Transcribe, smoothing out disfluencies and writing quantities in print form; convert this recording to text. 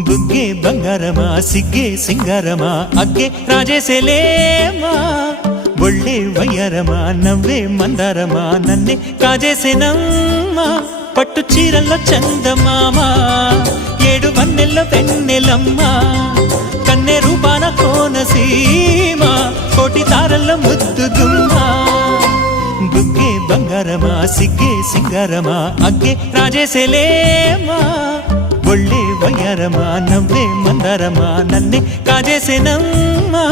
బుగ్గే బంగారమా సిగ్గే సింగారమా అగ్గే రాజేసేలేమా ఒళ్ళే వయ్యారమా నవ్వే మందారమా నన్నే కాజేసేనమ్మా పట్టు చీరల్లో చందమామా ఏడు వన్నెల్లో వెన్నెలమ్మా కన్నె రూపాన కోనసీమా కోటి తారల్లో ముద్దుగుమ్మా బుగ్గే బంగారమా సిగ్గే సింగారమా అగ్గే రాజేసేలేమా ఒళ్ళే వయ్యారమా నవ్వే మందారమా నన్నే కాజేసేనమ్మా